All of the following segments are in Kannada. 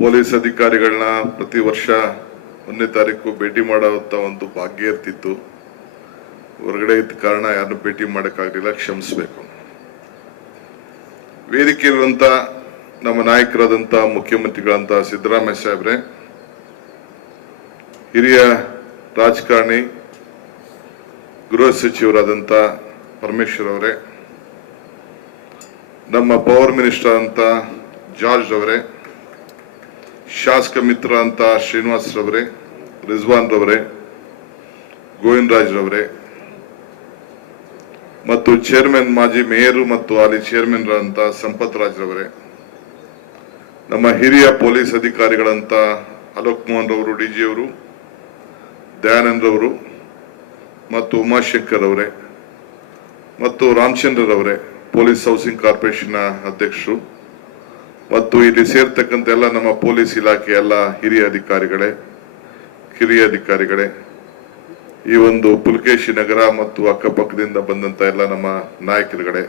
ಪೊಲೀಸ್ ಅಧಿಕಾರಿಗಳನ್ನ ಪ್ರತಿ ವರ್ಷ 1ನೇ ತಾರೀಕು ಭೇಟಿ ಮಾಡುವಂತ ಒಂದು ಭಾಗ್ಯ ಇರ್ತಿತ್ತು. ಹೊರಗಡೆ ಇದ್ದ ಕಾರಣ ಯಾರನ್ನು ಭೇಟಿ ಮಾಡೋಕ್ಕಾಗಲಿಲ್ಲ, ಕ್ಷಮಿಸಬೇಕು. ವೇದಿಕೆ ಇರುವಂತ ನಮ್ಮ ನಾಯಕರಾದಂತ ಮುಖ್ಯಮಂತ್ರಿಗಳಂತ ಸಿದ್ದರಾಮಯ್ಯ ಸಾಹೇಬ್ರೆ, ಹಿರಿಯ ರಾಜಕಾರಣಿ ಗೃಹ ಸಚಿವರಾದಂತ ಪರಮೇಶ್ವರ್ ಅವರೇ, ನಮ್ಮ ಪವರ್ ಮಿನಿಸ್ಟರ್ ಅಂತ ಜಾರ್ಜ್ ಅವರೇ, ಶಾಸಕ ಮಿತ್ರ ಅಂತ ಶ್ರೀನಿವಾಸ್ ರವರೇ, ರಿಜ್ವಾನ್ ರವರೇ, ಗೋವಿಂದ ರಾಜ್ ರವರೇ ಮತ್ತು ಚೇರ್ಮನ್ ಮಾಜಿ ಮೇಯರ್ ಮತ್ತು ಹಾಲಿ ಚೇರ್ಮನ್ ಅಂತ ಸಂಪತ್ ರಾಜ್ ರವರೇ, ನಮ್ಮ ಹಿರಿಯ ಪೊಲೀಸ್ ಅಧಿಕಾರಿಗಳಂತ ಅಲೋಕ್ ಮೋಹನ್ ರವರು, ಡಿಜಿ ಅವರು, ದಯಾನಂದ್ ರವರು ಮತ್ತು ಉಮಾಶಂಕರ್ ಅವರೇ ಮತ್ತು ರಾಮಚಂದ್ರ ರವರೇ, ಪೊಲೀಸ್ ಹೌಸಿಂಗ್ ಕಾರ್ಪೊರೇಷನ್ ಅಧ್ಯಕ್ಷರು ಮತ್ತು ಇಲ್ಲಿ ಸೇರ್ತಕ್ಕಂಥ ಎಲ್ಲ ನಮ್ಮ ಪೊಲೀಸ್ ಇಲಾಖೆ ಎಲ್ಲ ಹಿರಿಯ ಅಧಿಕಾರಿಗಳೇ, ಕಿರಿಯ ಅಧಿಕಾರಿಗಳೇ, ಈ ಒಂದು ಪುಲಕೇಶಿ ನಗರ ಮತ್ತು ಅಕ್ಕಪಕ್ಕದಿಂದ ಬಂದಂತ ಎಲ್ಲ ನಮ್ಮ ನಾಯಕರುಗಳೇ,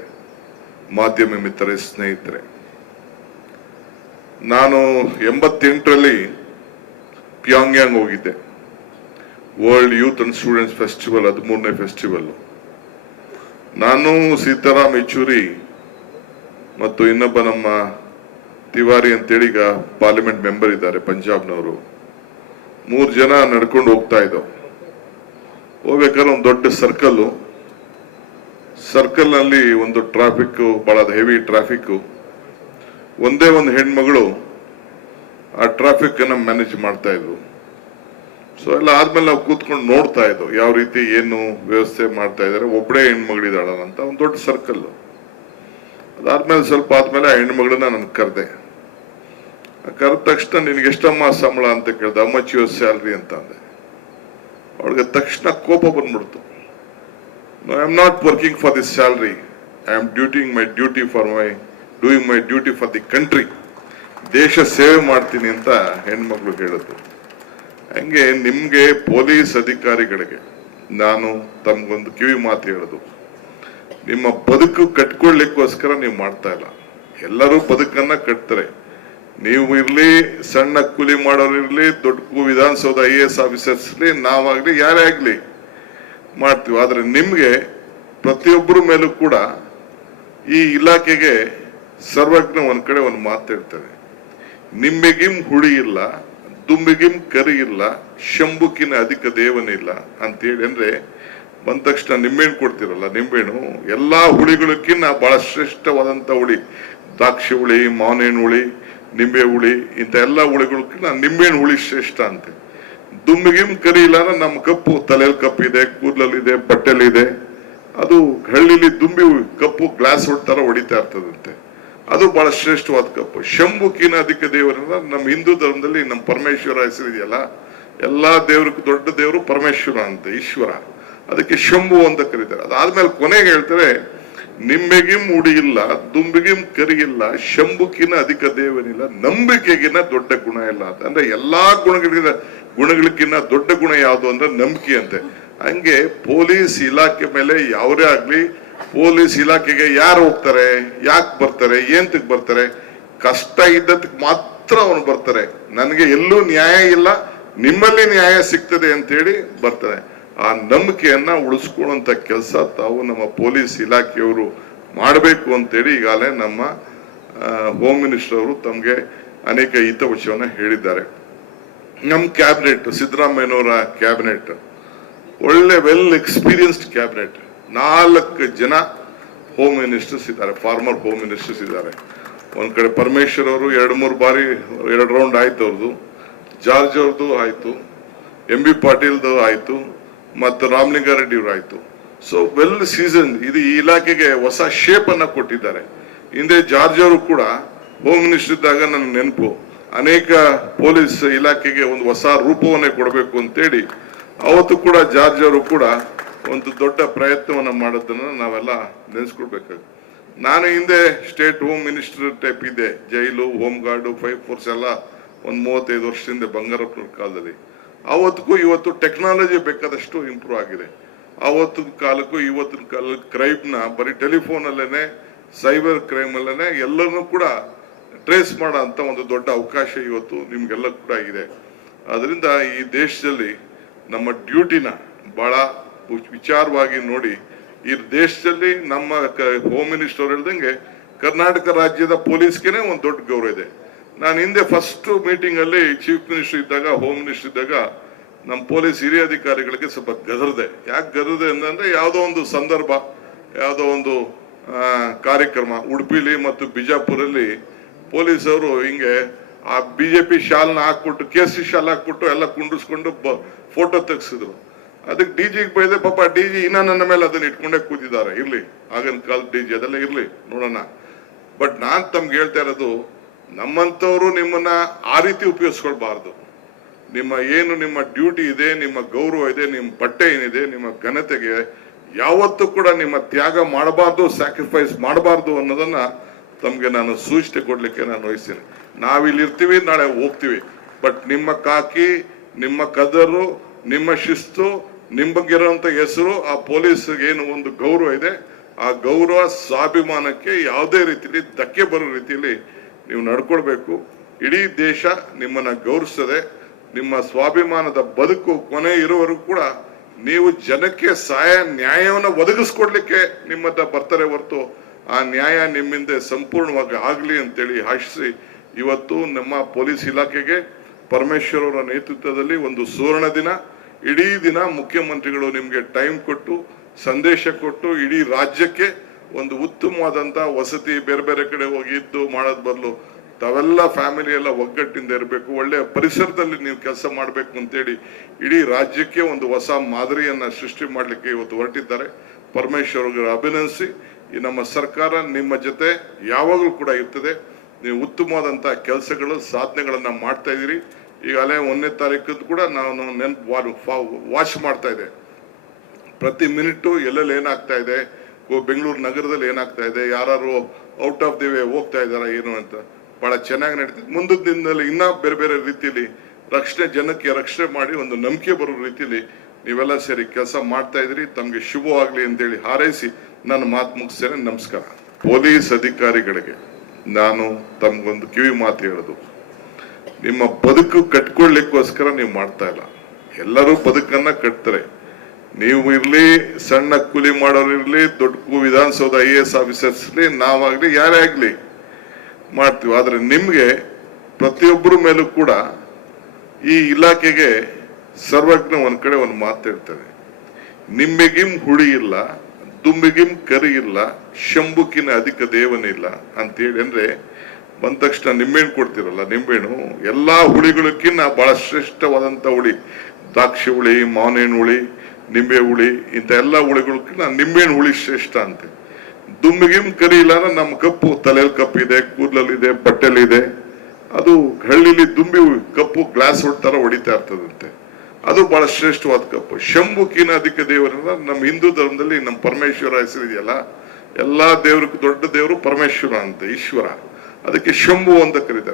ಮಾಧ್ಯಮ ಮಿತ್ರರೇ, ಸ್ನೇಹಿತರೆ, ನಾನು 88ರಲ್ಲಿ ಪ್ಯಾಂಗ್ಯಾಂಗ್ ಹೋಗಿದ್ದೆ. World youth and students festival, 13ನೇ ಫೆಸ್ಟಿವಲ್. ನಾನು, ಸೀತಾರಾಮ್ ಯೆಚೂರಿ ಮತ್ತು ಇನ್ನೊಬ್ಬ ನಮ್ಮ ತಿವಾರಿ ಅಂತೇಳಿ ಈಗ ಪಾರ್ಲಿಮೆಂಟ್ ಮೆಂಬರ್ ಇದ್ದಾರೆ ಪಂಜಾಬ್ನವರು, 3 ಜನ ನಡ್ಕೊಂಡು ಹೋಗ್ತಾ ಇದ್ದವು. ಹೋಗ್ಬೇಕಾದ್ರೆ ಒಂದು ದೊಡ್ಡ ಸರ್ಕಲ್ ನಲ್ಲಿ ಒಂದು ಟ್ರಾಫಿಕ್, ಬಹಳ ಹೆವಿ ಟ್ರಾಫಿಕ್. ಒಂದೇ ಒಂದು ಹೆಣ್ಮಗಳು ಆ ಟ್ರಾಫಿಕ್ ಅನ್ನ ಮ್ಯಾನೇಜ್ ಮಾಡ್ತಾ ಇದ್ವು. ಸೊ ಎಲ್ಲ ಆದ್ಮೇಲೆ ನಾವು ಕೂತ್ಕೊಂಡು ನೋಡ್ತಾ ಇದ್ವು ಯಾವ ರೀತಿ ಏನು ವ್ಯವಸ್ಥೆ ಮಾಡ್ತಾ ಇದಾರೆ. ಒಬ್ಬಳೇ ಹೆಣ್ಮಗಳಿದಾಳ ಅಂತ ಒಂದು ದೊಡ್ಡ ಸರ್ಕಲ್. ಅದಾದ್ಮೇಲೆ ಸ್ವಲ್ಪ ಆದ್ಮೇಲೆ ಆ ಹೆಣ್ಮಗಳನ್ನ ನಾನು ಕರೆದೆ. ಕರೆದ ತಕ್ಷಣ ನಿನ್ಗೆ ಎಷ್ಟಮ್ಮ ಸಂಬಳ ಅಂತ ಕೇಳ್ದೆ. ಹೌ ಮಚ್ ಯುವರ್ ಸ್ಯಾಲ್ರಿ ಅಂತ ಅಂದೆ. ಅವಳಿಗೆ ತಕ್ಷಣ ಕೋಪ ಬಂದ್ಬಿಡ್ತು. No, I am not working for this salary, I am doing my duty for the country. ದೇಶ ಸೇವೆ ಮಾಡ್ತೀನಿ ಅಂತ ಹೆಣ್ಮಗಳು ಹೇಳಿದ್ರು. ಹಂಗೆ ನಿಮ್ಗೆ ಪೊಲೀಸ್ ಅಧಿಕಾರಿಗಳಿಗೆ ನಾನು ತಮ್ಗೊಂದು ಕಿವಿ ಮಾತು ಹೇಳುದು, ನಿಮ್ಮ ಬದುಕು ಕಟ್ಕೊಳ್ಳಿಕ್ಕೋಸ್ಕರ ನೀವು ಮಾಡ್ತಾ ಇಲ್ಲ. ಎಲ್ಲರೂ ಬದುಕನ್ನ ಕಟ್ತಾರೆ. ನೀವು ಇರ್ಲಿ, ಸಣ್ಣ ಕೂಲಿ ಮಾಡೋರು ಇರ್ಲಿ, ದೊಡ್ಡ ವಿಧಾನಸೌಧ IAS ಆಫೀಸರ್ಸ್ ಇರ್ಲಿ, ನಾವಾಗ್ಲಿ, ಯಾರೇ ಆಗ್ಲಿ ಮಾಡ್ತೀವಿ. ಆದ್ರೆ ನಿಮ್ಗೆ ಪ್ರತಿಯೊಬ್ಬರ ಮೇಲೂ ಕೂಡ ಈ ಇಲಾಖೆಗೆ ಸರ್ವಜ್ಞ ಒಂದ್ ಕಡೆ ಒಂದು ಮಾತು ಹೇಳ್ತಾರೆ, ನಿಂಬೆಗಿಂ ಹುಳಿ ಇಲ್ಲ, ದುಂಬಿಗಿಂ ಕರಿ ಇಲ್ಲ, ಶಂಭುಕಿನ ಅಧಿಕ ದೇವನಿಲ್ಲ ಅಂತೇಳಿ. ಅಂದ್ರೆ ಬಂದ ತಕ್ಷಣ ನಿಂಬೆಹಣ್ಣು ಕೊಡ್ತಿರಲ್ಲ, ನಿಂಬೆಹಣ್ಣು ಎಲ್ಲಾ ಹುಳಿಗಳಕ್ಕಿಂತ ಬಹಳ ಶ್ರೇಷ್ಠವಾದಂತ ಹುಳಿ. ದ್ರಾಕ್ಷಿ ಹುಳಿ, ಮಾವಿನ ಹಣ್ಣು ಹುಳಿ, ನಿಂಬೆ ಹುಳಿ, ಇಂಥ ಎಲ್ಲ ಹುಳಿಗಳಕ್ಕಿಂತ ನಿಂಬೆಹಣ್ಣು ಹುಳಿ ಶ್ರೇಷ್ಠ ಅಂತೆ. ದುಂಬಿಗಿಂ ಕರಿ ಇಲ್ಲ ಅಂದ್ರೆ ನಮ್ಮ ಕಪ್ಪು, ತಲೆಯಲ್ಲಿ ಕಪ್ಪಿದೆ, ಕೂದಲಲ್ಲಿದೆ, ಬಟ್ಟೆಲಿದೆ, ಅದು ಹಳ್ಳಿಲಿ ದುಂಬಿ ಕಪ್ಪು ಗ್ಲಾಸ್ ಹೊಡ್ತಾರ ಹೊಡಿತಾ ಇರ್ತದಂತೆ. ಅದು ಬಹಳ ಶ್ರೇಷ್ಠವಾದ ಕಪ್ಪು. ಶಂಭುಕಿನ ಅಧಿಕ ದೇವರನ್ನ ನಮ್ಮ ಹಿಂದೂ ಧರ್ಮದಲ್ಲಿ ನಮ್ಮ ಪರಮೇಶ್ವರ ಹೆಸರಿದೆಯಲ್ಲ, ಎಲ್ಲಾ ದೇವ್ರಿಗೆ ದೊಡ್ಡ ದೇವರು ಪರಮೇಶ್ವರ ಅಂತ, ಈಶ್ವರ. ಅದಕ್ಕೆ ಶಂಭು ಅಂತ ಕರೀತಾರೆ. ಅದಾದ್ಮೇಲೆ ಕೊನೆಗೆ ಹೇಳ್ತಾರೆ, ನಿಂಬೆಗಿಂ ಉಡಿ ಇಲ್ಲ, ದುಂಬಿಗಿಂ ಕರಿ ಇಲ್ಲ, ಶಂಭುಕಿನ ಅಧಿಕ ದೇವನಿಲ್ಲ, ನಂಬಿಕೆಗಿನ ದೊಡ್ಡ ಗುಣ ಇಲ್ಲ ಅಂತ. ಅಂದ್ರೆ ಎಲ್ಲಾ ಗುಣಗಳಿಗಿನ್ನ ದೊಡ್ಡ ಗುಣ ಯಾವುದು ಅಂದ್ರೆ ನಂಬಿಕೆ ಅಂತೆ. ಹಂಗೆ ಪೊಲೀಸ್ ಇಲಾಖೆ ಮೇಲೆ ಯಾವರೇ ಆಗ್ಲಿ, ಪೊಲೀಸ್ ಇಲಾಖೆಗೆ ಯಾರು ಹೋಗ್ತಾರೆ, ಯಾಕೆ ಬರ್ತಾರೆ, ಏಂತಕ್ ಬರ್ತಾರೆ, ಕಷ್ಟ ಇದ್ದದಕ್ಕೆ ಮಾತ್ರ ಅವನು ಬರ್ತಾರೆ. ನನಗೆ ಎಲ್ಲೂ ನ್ಯಾಯ ಇಲ್ಲ, ನಿಮ್ಮಲ್ಲಿ ನ್ಯಾಯ ಸಿಗ್ತದೆ ಅಂತೇಳಿ ಬರ್ತಾರೆ. ಆ ನಂಬಿಕೆಯನ್ನ ಉಳಿಸ್ಕೊಳ್ಳುವಂತ ಕೆಲಸ ತಾವು ನಮ್ಮ ಪೊಲೀಸ್ ಇಲಾಖೆಯವರು ಮಾಡಬೇಕು ಅಂತೇಳಿ ಈಗಾಗಲೇ ನಮ್ಮ ಹೋಮ್ ಮಿನಿಸ್ಟರ್ ಅವರು ತಮ್ಗೆ ಅನೇಕ ಹಿತವಚವನ್ನ ಹೇಳಿದ್ದಾರೆ. ನಮ್ಮ ಕ್ಯಾಬಿನೆಟ್, ಸಿದ್ದರಾಮಯ್ಯನವರ ಕ್ಯಾಬಿನೆಟ್ ಒಳ್ಳೆ ವೆಲ್ ಎಕ್ಸ್ಪೀರಿಯನ್ಸ್ಡ್ ಕ್ಯಾಬಿನೆಟ್. 4 ಜನ ಹೋಮ್ ಮಿನಿಸ್ಟರ್ಸ್ ಇದ್ದಾರೆ, ಫಾರ್ಮರ್ ಹೋಮ್ ಮಿನಿಸ್ಟರ್ಸ್ ಇದ್ದಾರೆ. ಒಂದ್ ಕಡೆ ಪರಮೇಶ್ವರ್ ಅವರು 2-3 ಬಾರಿ 2 ರೌಂಡ್ ಆಯ್ತು ಅವ್ರದ್ದು, ಜಾರ್ಜ್ ಅವ್ರದ್ದು ಆಯ್ತು, MB ಪಾಟೀಲ್ದು ಆಯ್ತು, ಮತ್ತು ರಾಮಲಿಂಗಾರೆಡ್ಡಿ ಅವರು ಆಯ್ತು. So well season. ಇದು ಈ ಇಲಾಖೆಗೆ ಹೊಸ ಶೇಪ್ ಅನ್ನ ಕೊಟ್ಟಿದ್ದಾರೆ. ಹಿಂದೆ ಜಾರ್ಜ್ ಅವರು ಕೂಡ ಹೋಮ್ ಮಿನಿಸ್ಟರ್ ಇದ್ದಾಗ ನನ್ನ ನೆನಪು, ಅನೇಕ ಪೊಲೀಸ್ ಇಲಾಖೆಗೆ ಒಂದು ಹೊಸ ರೂಪವನ್ನೇ ಕೊಡಬೇಕು ಅಂತೇಳಿ ಅವತ್ತು ಕೂಡ ಜಾರ್ಜ್ ಅವರು ಕೂಡ ಒಂದು ದೊಡ್ಡ ಪ್ರಯತ್ನವನ್ನ ಮಾಡೋದನ್ನ ನಾವೆಲ್ಲ ನೆನೆಸ್ಕೊಳ್ಬೇಕಾಗುತ್ತೆ. ನಾನು ಹಿಂದೆ ಸ್ಟೇಟ್ ಹೋಮ್ ಮಿನಿಸ್ಟರ್ ಟೈಪ್ ಇದ್ದೆ. ಜೈಲು, ಹೋಮ್ ಗಾರ್ಡು, 5 ಫೋರ್ಸ್ ಎಲ್ಲ ಒಂದು 35 ವರ್ಷದಿಂದ ಬಂಗಾರಪ್ಪನವ್ರ ಕಾಲದಲ್ಲಿ. ಅವತ್ತಿಗೂ ಇವತ್ತು ಟೆಕ್ನಾಲಜಿ ಬೇಕಾದಷ್ಟು ಇಂಪ್ರೂವ್ ಆಗಿದೆ. ಅವತ್ತಿನ ಕಾಲಕ್ಕೂ ಇವತ್ತಿನ ಕಾಲಕ್ಕೆ ಕ್ರೈಮ್ನ ಬರೀ ಟೆಲಿಫೋನ್ ಅಲ್ಲೇನೆ, ಸೈಬರ್ ಕ್ರೈಮ್ ಅಲ್ಲೇನೆ ಎಲ್ಲರನ್ನೂ ಕೂಡ ಟ್ರೇಸ್ ಮಾಡೋ ಅಂತ ಒಂದು ದೊಡ್ಡ ಅವಕಾಶ ಇವತ್ತು ನಿಮ್ಗೆಲ್ಲ ಕೂಡ ಇದೆ. ಅದರಿಂದ ಈ ದೇಶದಲ್ಲಿ ನಮ್ಮ ಡ್ಯೂಟಿನ ಬಹಳ ವಿಚಾರವಾಗಿ ನೋಡಿ, ಈ ದೇಶದಲ್ಲಿ ನಮ್ಮ ಹೋಮ್ ಮಿನಿಸ್ಟರ್ ಹೇಳ್ದಂಗೆ ಕರ್ನಾಟಕ ರಾಜ್ಯದ ಪೊಲೀಸ್ಗೆನೆ ಒಂದು ದೊಡ್ಡ ಗೌರವ ಇದೆ. ನಾನು ಹಿಂದೆ ಫಸ್ಟ್ ಮೀಟಿಂಗ್ ಅಲ್ಲಿ ಚೀಫ್ ಮಿನಿಸ್ಟರ್ ಇದ್ದಾಗ, ಹೋಮ್ ಮಿನಿಸ್ಟರ್ ಇದ್ದಾಗ ನಮ್ಮ ಪೊಲೀಸ್ ಹಿರಿಯ ಅಧಿಕಾರಿಗಳಿಗೆ ಸ್ವಲ್ಪ ಗದರ್ದೆ. ಯಾಕೆ ಗದರ್ದೆ ಅಂತಂದ್ರೆ ಯಾವುದೋ ಒಂದು ಸಂದರ್ಭ, ಯಾವುದೋ ಒಂದು ಕಾರ್ಯಕ್ರಮ ಉಡುಪಿಲಿ ಮತ್ತು ಬಿಜಾಪುರಲ್ಲಿ ಪೊಲೀಸವರು ಹಿಂಗೆ ಆ ಬಿಜೆಪಿ ಶಾಲ್ನ ಹಾಕ್ಬಿಟ್ಟು, ಕೇಸರಿ ಶಾಲ್ ಹಾಕ್ಬಿಟ್ಟು ಎಲ್ಲ ಕುಂಡಿಸ್ಕೊಂಡು ಫೋಟೋ ತೆಗ್ಸಿದ್ರು. ಅದಕ್ಕೆ ಡಿಜಿಗೆ ಬೈದೆ. ಪಾಪ ಡಿಜಿ ಇನ್ನ ನನ್ನ ಮೇಲೆ ಅದನ್ನ ಇಟ್ಕೊಂಡೇ ಕೂತಿದ್ದಾರೆ. ಇರ್ಲಿ, ಆಗಿನ ಕಾಲದ ಡಿಜಿ ಅದೆಲ್ಲ ಇರ್ಲಿ, ನೋಡೋಣ. ಬಟ್ ನಾನ್ ತಮ್ಗೆ ಹೇಳ್ತಾ ಇರೋದು, ನಮ್ಮಂತವ್ರು ನಿಮ್ಮನ್ನ ಆ ರೀತಿ ಉಪಯೋಗಿಸ್ಕೊಳ್ಬಾರ್ದು. ನಿಮ್ಮ ಡ್ಯೂಟಿ ಇದೆ, ನಿಮ್ಮ ಗೌರವ ಇದೆ, ನಿಮ್ಮ ಬಟ್ಟೆ ಏನಿದೆ, ನಿಮ್ಮ ಘನತೆಗೆ ಯಾವತ್ತೂ ಕೂಡ ನಿಮ್ಮ ತ್ಯಾಗ ಮಾಡಬಾರ್ದು, ಸ್ಯಾಕ್ರಿಫೈಸ್ ಮಾಡಬಾರ್ದು ಅನ್ನೋದನ್ನ ತಮ್ಗೆ ನಾನು ಸೂಚನೆ ಕೊಡ್ಲಿಕ್ಕೆ ನಾನು ವಹಿಸ್ತೀನಿ. ನಾವಿಲ್ಲಿ ಇರ್ತೀವಿ, ನಾಳೆ ಹೋಗ್ತೀವಿ. ಬಟ್ ನಿಮ್ಮ ಕಾಕಿ, ನಿಮ್ಮ ಕದರು, ನಿಮ್ಮ ಶಿಸ್ತು, ನಿಮಗಿರುವಂತ ಹೆಸರು, ಆ ಪೊಲೀಸ್ಗೆ ಏನು ಒಂದು ಗೌರವ ಇದೆ, ಆ ಗೌರವ ಸ್ವಾಭಿಮಾನಕ್ಕೆ ಯಾವುದೇ ರೀತಿಯಲ್ಲಿ ಧಕ್ಕೆ ಬರೋ ರೀತಿಯಲ್ಲಿ ನೀವು ನಡ್ಕೊಳ್ಬೇಕು. ಇಡೀ ದೇಶ ನಿಮ್ಮನ್ನ ಗೌರವಿಸ್ತದೆ. ನಿಮ್ಮ ಸ್ವಾಭಿಮಾನದ ಬದುಕು ಕೊನೆ ಇರುವವರೆಗೂ ಕೂಡ ನೀವು ಜನಕ್ಕೆ ನ್ಯಾಯವನ್ನು ಒದಗಿಸ್ಕೊಡ್ಲಿಕ್ಕೆ ನಿಮ್ಮದ ಬರ್ತಾರೆ ಹೊರತು ಆ ನ್ಯಾಯ ನಿಮ್ಮಿಂದ ಸಂಪೂರ್ಣವಾಗಿ ಆಗ್ಲಿ ಅಂತೇಳಿ ಆಶಿಸಿ, ಇವತ್ತು ನಮ್ಮ ಪೊಲೀಸ್ ಇಲಾಖೆಗೆ ಪರಮೇಶ್ವರ್ ಅವರ ನೇತೃತ್ವದಲ್ಲಿ ಒಂದು ಸುವರ್ಣ ದಿನ. ಇಡೀ ದಿನ ಮುಖ್ಯಮಂತ್ರಿಗಳು ನಿಮ್ಗೆ ಟೈಮ್ ಕೊಟ್ಟು, ಸಂದೇಶ ಕೊಟ್ಟು, ಇಡೀ ರಾಜ್ಯಕ್ಕೆ ಒಂದು ಉತ್ತಮವಾದಂತ ವಸತಿ, ಬೇರೆ ಬೇರೆ ಕಡೆ ಹೋಗಿ ಇದ್ದು ಮಾಡೋದ್ ಬದಲು ತಾವೆಲ್ಲ ಫ್ಯಾಮಿಲಿ ಎಲ್ಲ ಒಗ್ಗಟ್ಟಿಂದ ಇರಬೇಕು, ಒಳ್ಳೆಯ ಪರಿಸರದಲ್ಲಿ ನೀವು ಕೆಲಸ ಮಾಡಬೇಕು ಅಂತೇಳಿ ಇಡೀ ರಾಜ್ಯಕ್ಕೆ ಒಂದು ಹೊಸ ಮಾದರಿಯನ್ನ ಸೃಷ್ಟಿ ಮಾಡಲಿಕ್ಕೆ ಇವತ್ತು ಹೊರಟಿದ್ದಾರೆ. ಪರಮೇಶ್ವರ್ ಅವರಿಗೆ ಅಭಿನಂದಿಸಿ, ಈ ನಮ್ಮ ಸರ್ಕಾರ ನಿಮ್ಮ ಜೊತೆ ಯಾವಾಗಲೂ ಕೂಡ ಇರ್ತದೆ. ನೀವು ಉತ್ತಮವಾದಂತ ಕೆಲಸಗಳು, ಸಾಧನೆಗಳನ್ನ ಮಾಡ್ತಾ ಇದೀರಿ. ಈಗಾಗಲೇ 1ನೇ ತಾರೀಕು ಕೂಡ ನಾನು ವಾಚ್ ಮಾಡ್ತಾ ಇದೆ. ಪ್ರತಿ ಮಿನಿಟು ಎಲ್ಲೆಲ್ಲಿ ಏನಾಗ್ತಾ ಇದೆ, ಬೆಂಗಳೂರು ನಗರದಲ್ಲಿ ಏನಾಗ್ತಾ ಇದೆ, ಯಾರು ಔಟ್ ಆಫ್ ದಿ ವೇ ಹೋಗ್ತಾ ಇದಾರ ಏನು ಅಂತ ಬಹಳ ಚೆನ್ನಾಗಿ ನಡೀತಿದೆ. ಮುಂದಿನ ದಿನದಲ್ಲಿ ಇನ್ನ ಬೇರೆ ಬೇರೆ ರೀತಿಯಲ್ಲಿ ಜನಕ್ಕೆ ರಕ್ಷಣೆ ಮಾಡಿ ಒಂದು ನಂಬಿಕೆ ಬರೋ ರೀತಿಯಲ್ಲಿ ನೀವೆಲ್ಲ ಸೇರಿ ಕೆಲಸ ಮಾಡ್ತಾ ಇದ್ರಿ. ತಮ್ಗೆ ಶುಭವಾಗ್ಲಿ ಅಂತೇಳಿ ಹಾರೈಸಿ ನನ್ನ ಮಾತು ಮುಗಿಸ್ತೇನೆ. ನಮಸ್ಕಾರ. ಪೊಲೀಸ್ ಅಧಿಕಾರಿಗಳಿಗೆ ನಾನು ತಮ್ಗೊಂದು ಕಿವಿ ಮಾತು ಹೇಳೋದು, ನಿಮ್ಮ ಬದುಕು ಕಟ್ಕೊಳ್ಳಿಕ್ಕೋಸ್ಕರ ನೀವು ಮಾಡ್ತಾ ಇಲ್ಲ. ಎಲ್ಲರೂ ಬದುಕನ್ನ ಕಟ್ತಾರೆ. ನೀವು ಇರ್ಲಿ, ಸಣ್ಣ ಕೂಲಿ ಮಾಡೋರು ಇರ್ಲಿ, ದೊಡ್ಡ ವಿಧಾನಸೌಧ IAS ಆಫೀಸರ್ಸ್ ಇರ್ಲಿ, ನಾವಾಗ್ಲಿ, ಯಾರೇ ಆಗ್ಲಿ ಮಾಡ್ತೀವಿ. ಆದ್ರೆ ನಿಮ್ಗೆ ಪ್ರತಿಯೊಬ್ಬರ ಮೇಲೂ ಕೂಡ ಈ ಇಲಾಖೆಗೆ ಸರ್ವಜ್ಞ ಒಂದ್ ಕಡೆ ಒಂದು ಮಾತು ಹೇಳ್ತಾರೆ, ನಿಂಬೆಗಿಂ ಹುಳಿ ಇಲ್ಲ, ದುಂಬಿಗಿಂ ಕರಿ ಇಲ್ಲ, ಶಂಭುಕಿನ ಅಧಿಕ ದೇವನಿಲ್ಲ ಅಂತೇಳಿ. ಅಂದ್ರೆ ಬಂದ ತಕ್ಷಣ ನಿಂಬೆಹಣ್ಣು ಕೊಡ್ತಿರಲ್ಲ, ನಿಂಬೆಹಣ್ಣು ಎಲ್ಲಾ ಹುಳಿಗಳಕ್ಕಿಂತ ಬಹಳ ಶ್ರೇಷ್ಠವಾದಂತ ಹುಳಿ. ದ್ರಾಕ್ಷಿ ಹುಳಿ, ಮಾವಿನ ಹಣ್ಣು ಹುಳಿ, ನಿಂಬೆ ಹುಳಿ, ಇಂಥ ಎಲ್ಲಾ ಹುಳಿಗಳಕ್ಕಿಂತ ನಿಂಬೆಹಣ್ಣು ಹುಳಿ ಶ್ರೇಷ್ಠ ಅಂತೆ. ದುಂಬಿಗಿಂ ಕರಿ ಇಲ್ಲ, ನಮ್ಮ ಕಪ್ಪು ತಲೆಯಲ್ಲಿ ಕಪ್ಪಿದೆ, ಕೂದಲಲ್ಲಿದೆ, ಬಟ್ಟೆಲಿದೆ. ಅದು ಹಳ್ಳಿಲಿ ದುಂಬಿ ಕಪ್ಪು ಗ್ಲಾಸ್ ಹೊಡ್ತಾರ ಹೊಡಿತಾ ಇರ್ತದಂತೆ. ಅದು ಬಹಳ ಶ್ರೇಷ್ಠವಾದ ಕಪ್ಪು. ಶಂಭುಕಿನ ಅಧಿಕ ದೇವರನ್ನ ನಮ್ಮ ಹಿಂದೂ ಧರ್ಮದಲ್ಲಿ ನಮ್ಮ ಪರಮೇಶ್ವರ ಹೆಸರಿದೆಯಲ್ಲ, ಎಲ್ಲಾ ದೇವ್ರಿಗೆ ದೊಡ್ಡ ದೇವರು ಪರಮೇಶ್ವರ ಅಂತ, ಈಶ್ವರ. ಅದಕ್ಕೆ ಶಂಭು ಅಂತ ಕರೀತಾರೆ.